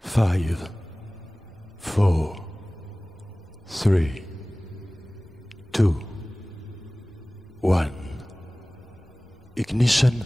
5, 4, 3, 2, 1. Ignition.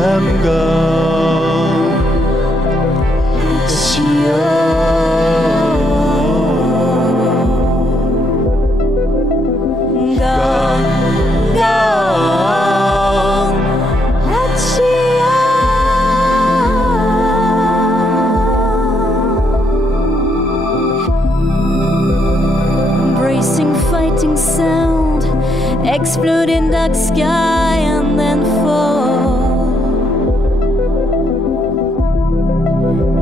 I'm gone. It's you. Gone, gone. It's you. Bracing, fighting sound, exploding dark sky and then fall.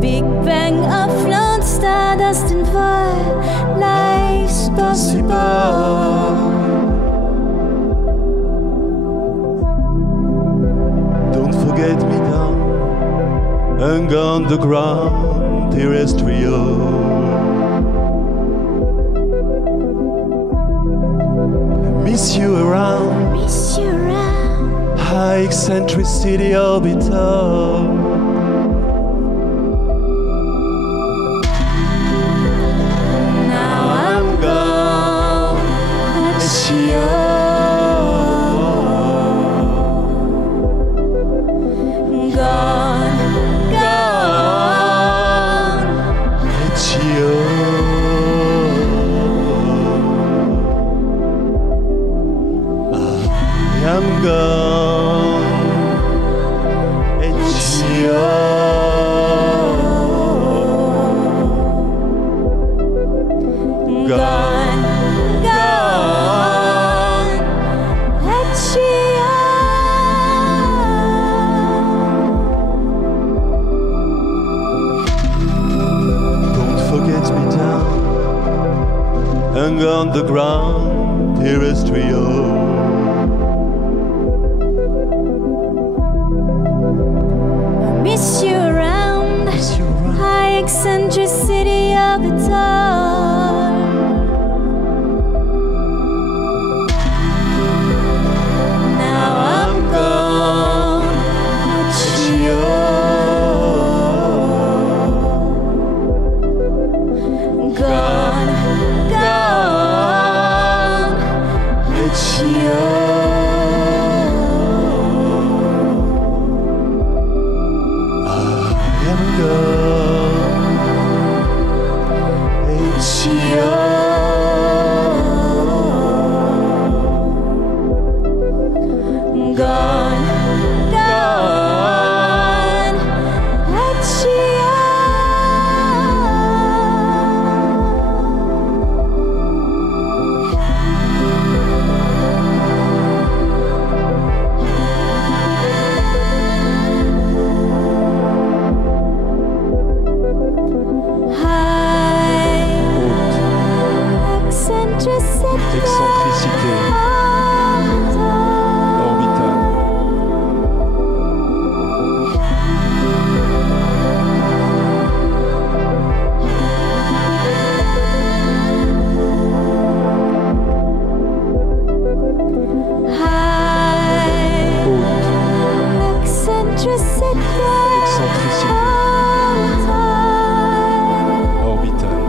Big bang of flown stardust and fire, life's possible. Don't forget me down, hung on the ground, terrestrial. Miss you around, high eccentricity orbital. Now I'm gone, it's you. Gone, gone, It's you. I'm gone. It's you. gone, gone, it's you. Don't forget me down, hung on the ground, terrestrial. Miss you around, high eccentricity orbital. Now I'm gone, it's you. Gone, gone, It's you. I'm gone. It's you. gone, gone, it's you. High eccentricity Excentricité orbitale. High eccentricity Excentricité orbitale.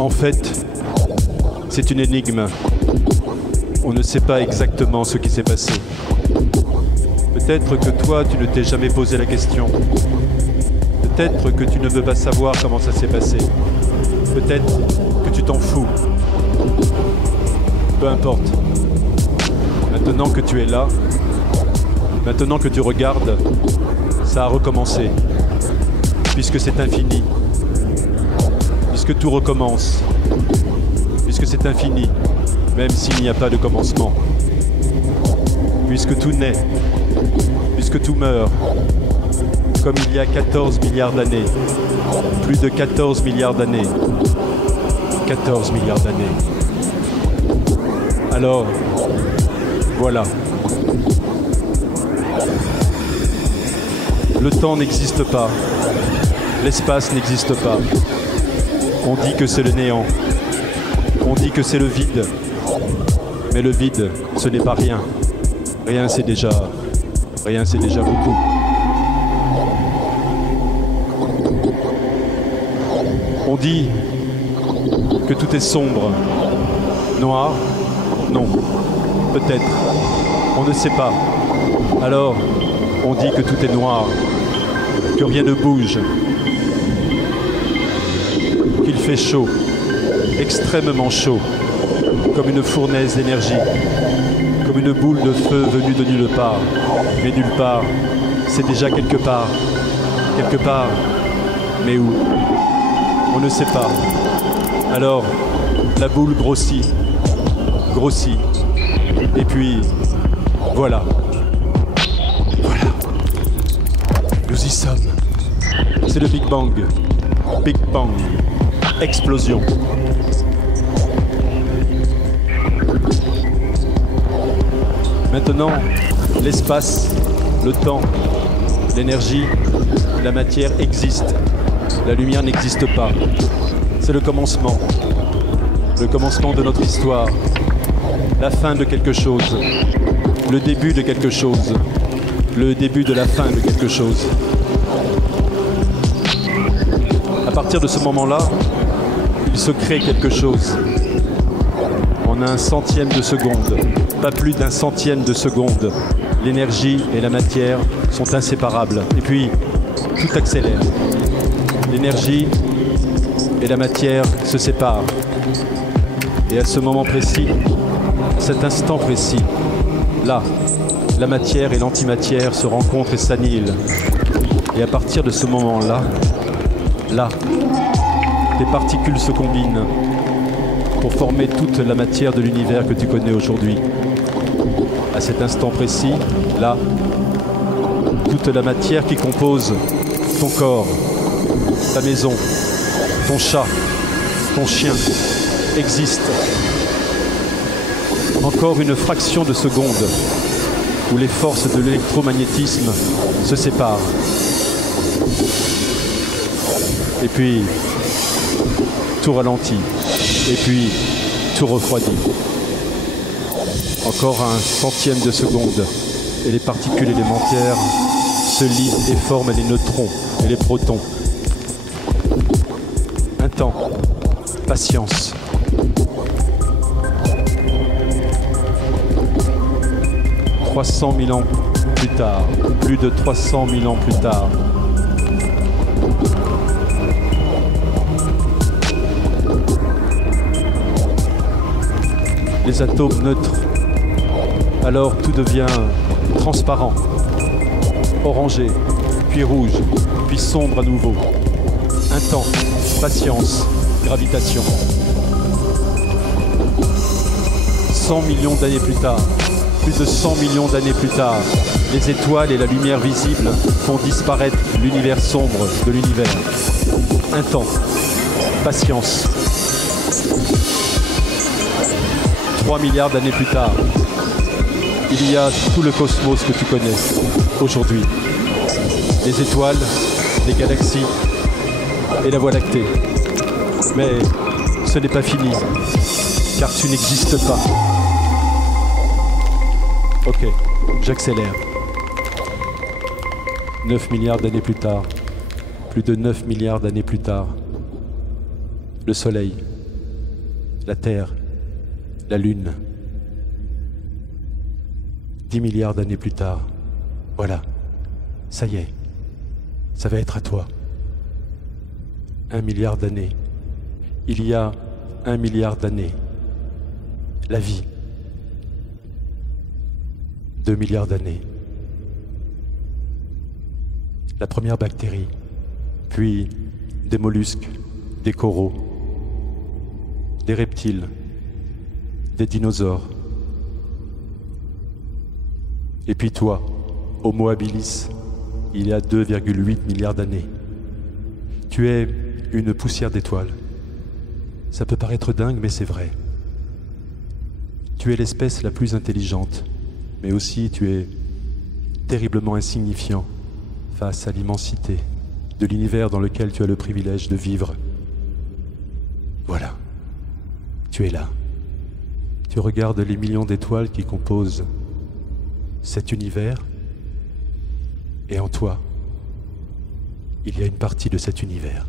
En fait, c'est une énigme. On ne sait pas exactement ce qui s'est passé. Peut-être que toi, tu ne t'es jamais posé la question. Peut-être que tu ne veux pas savoir comment ça s'est passé. Peut-être que tu t'en fous. Peu importe. Maintenant que tu es là, maintenant que tu regardes, ça a recommencé. Puisque c'est infini. Puisque tout recommence. Puisque c'est infini, même s'il n'y a pas de commencement. Puisque tout naît. Puisque tout meurt. Comme il y a 14 milliards d'années. Plus de 14 milliards d'années. 14 milliards d'années. Alors, voilà. Le temps n'existe pas. L'espace n'existe pas. On dit que c'est le néant. On dit que c'est le vide. Mais le vide, ce n'est pas rien. Rien, c'est déjà beaucoup. On dit que tout est sombre. Noir? Non. Peut-être. On ne sait pas. Alors, on dit que tout est noir. Que rien ne bouge. Qu'il fait chaud. Extrêmement chaud. Comme une fournaise d'énergie. Comme une boule de feu venue de nulle part. Mais nulle part, c'est déjà quelque part. Quelque part. Mais où? On ne sait pas. Alors, la boule grossit. Grossit. Et puis, voilà. Voilà. Nous y sommes. C'est le Big Bang. Big Bang. Explosion. Maintenant, l'espace, le temps, l'énergie, la matière existent. La lumière n'existe pas. C'est le commencement. Le commencement de notre histoire. La fin de quelque chose. Le début de quelque chose. Le début de la fin de quelque chose. À partir de ce moment-là, il se crée quelque chose. En un centième de seconde, pas plus d'un centième de seconde, l'énergie et la matière sont inséparables. Et puis, tout accélère. L'énergie et la matière se séparent. Et à ce moment précis, cet instant précis, là, la matière et l'antimatière se rencontrent et s'annihilent. Et à partir de ce moment-là, là, des particules se combinent pour former toute la matière de l'univers que tu connais aujourd'hui. À cet instant précis, là, toute la matière qui compose ton corps, ta maison, ton chat, ton chien, existe. Encore une fraction de seconde où les forces de l'électromagnétisme se séparent. Et puis, tout ralentit. Et puis, tout refroidit. Encore un centième de seconde et les particules élémentaires se lient et forment les neutrons et les protons. Un temps. Patience. « 300 000 ans plus tard, plus de 300 000 ans plus tard, les atomes neutres, alors tout devient transparent, orangé, puis rouge, puis sombre à nouveau. Un temps, patience, gravitation. 100 millions d'années plus tard, plus de 100 millions d'années plus tard, les étoiles et la lumière visible font disparaître l'univers sombre de l'univers. Un temps, patience. 3 milliards d'années plus tard, il y a tout le cosmos que tu connais aujourd'hui. Les étoiles, les galaxies et la Voie lactée. Mais ce n'est pas fini, car tu n'existes pas. Ok, j'accélère. 9 milliards d'années plus tard, plus de 9 milliards d'années plus tard, le Soleil la Terre, la Lune. 10 milliards d'années plus tard, voilà, ça y est, ça va être à toi. 1 milliard d'années. Il y a 1 milliard d'années. La vie. 2 milliards d'années. La première bactérie, puis des mollusques, des coraux, des reptiles, des dinosaures. Et puis toi, Homo habilis, il y a 2,8 milliards d'années. Tu es une poussière d'étoiles. Ça peut paraître dingue, mais c'est vrai. Tu es l'espèce la plus intelligente, mais aussi tu es terriblement insignifiant face à l'immensité de l'univers dans lequel tu as le privilège de vivre. Voilà, tu es là. Tu regardes les millions d'étoiles qui composent cet univers, et en toi, il y a une partie de cet univers.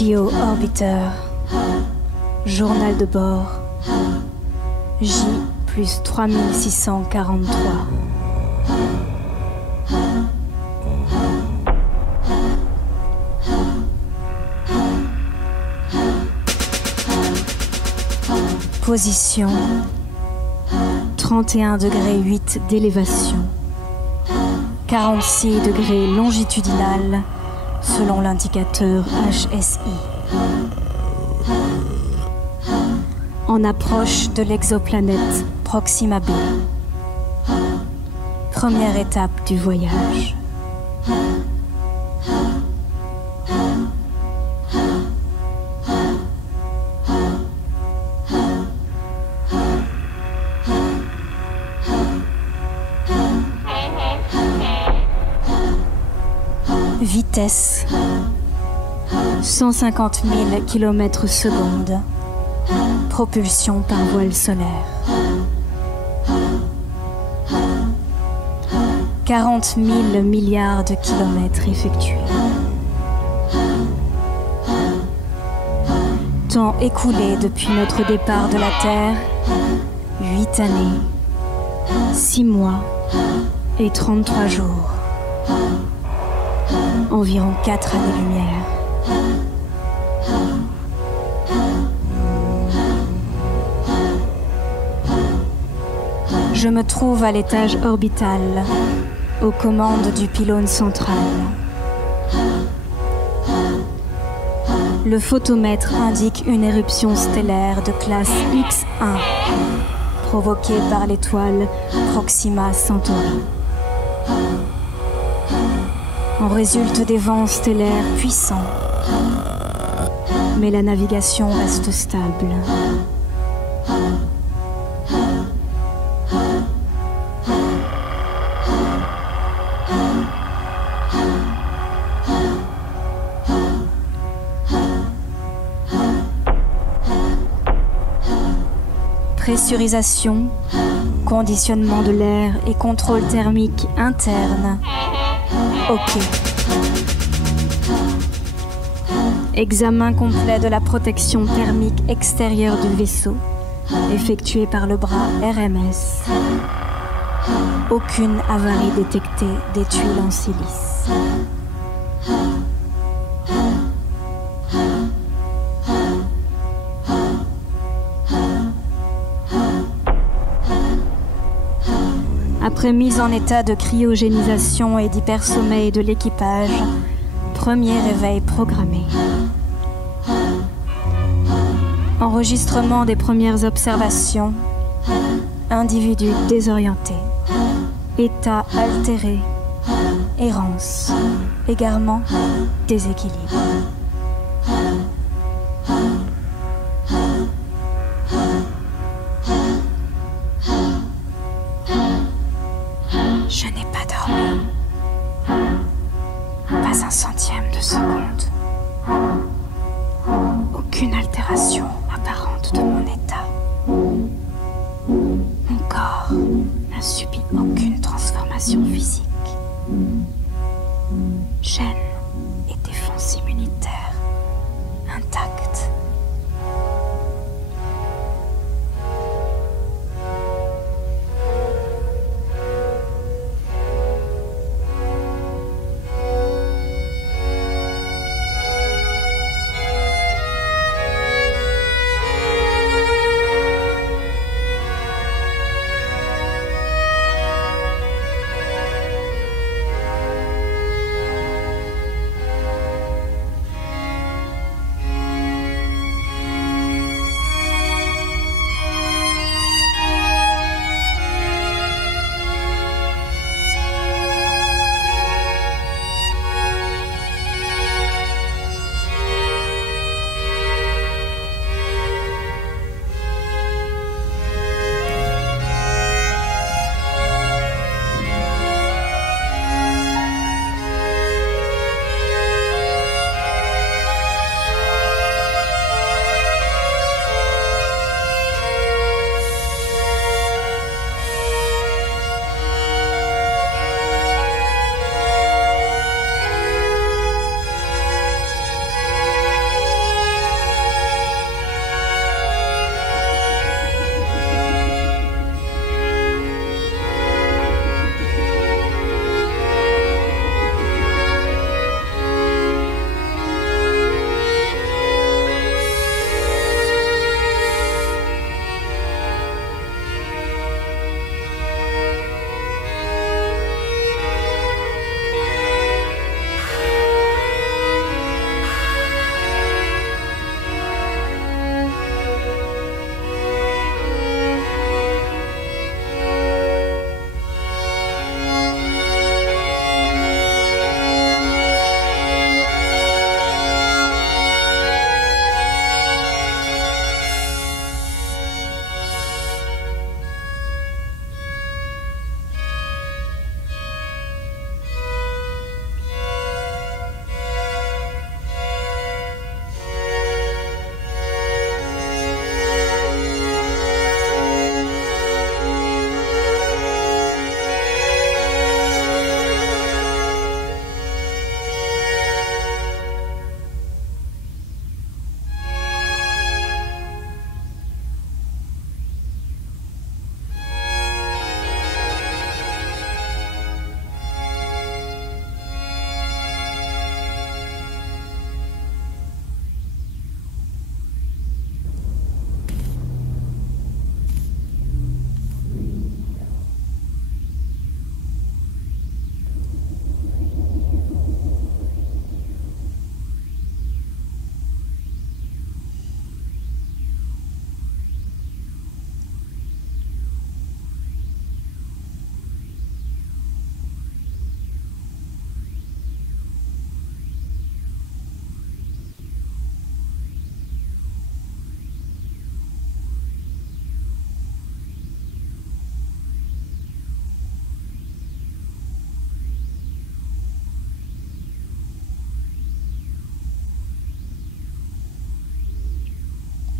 HIO Orbiter, journal de bord, J plus 3643. Position 31 degrés 8 d'élévation, 46 degrés longitudinal selon l'indicateur HSI. En approche de l'exoplanète Proxima b. Première étape du voyage. Vitesse 150 000 km/s. Propulsion par voile solaire. 40 000 milliards de kilomètres effectués. Temps écoulé depuis notre départ de la Terre, 8 années, 6 mois et 33 jours. Environ 4 années-lumière. Je me trouve à l'étage orbital, aux commandes du pylône central. Le photomètre indique une éruption stellaire de classe X1, provoquée par l'étoile Proxima Centauri. En résulte des vents stellaires puissants, mais la navigation reste stable. Pressurisation, conditionnement de l'air et contrôle thermique interne. OK. Examen complet de la protection thermique extérieure du vaisseau, effectué par le bras RMS. Aucune avarie détectée des tuiles en silice. Après mise en état de cryogénisation et d'hypersommeil de l'équipage, premier réveil programmé. Enregistrement des premières observations. Individu désorienté. État altéré. Errance. Égarement. Déséquilibre. Je n'ai pas dormi. Pas un centième de seconde. Aucune altération apparente de mon état. Mon corps n'a subi aucune transformation physique. Gènes et défense immunitaire intacts.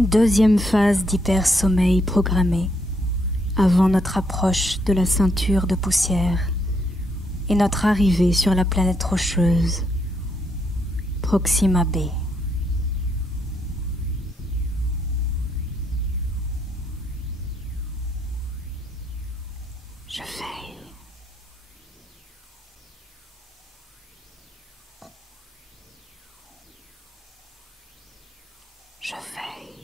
Deuxième phase d'hypersommeil programmée, avant notre approche de la ceinture de poussière et notre arrivée sur la planète rocheuse, Proxima b. Je veille. Je veille.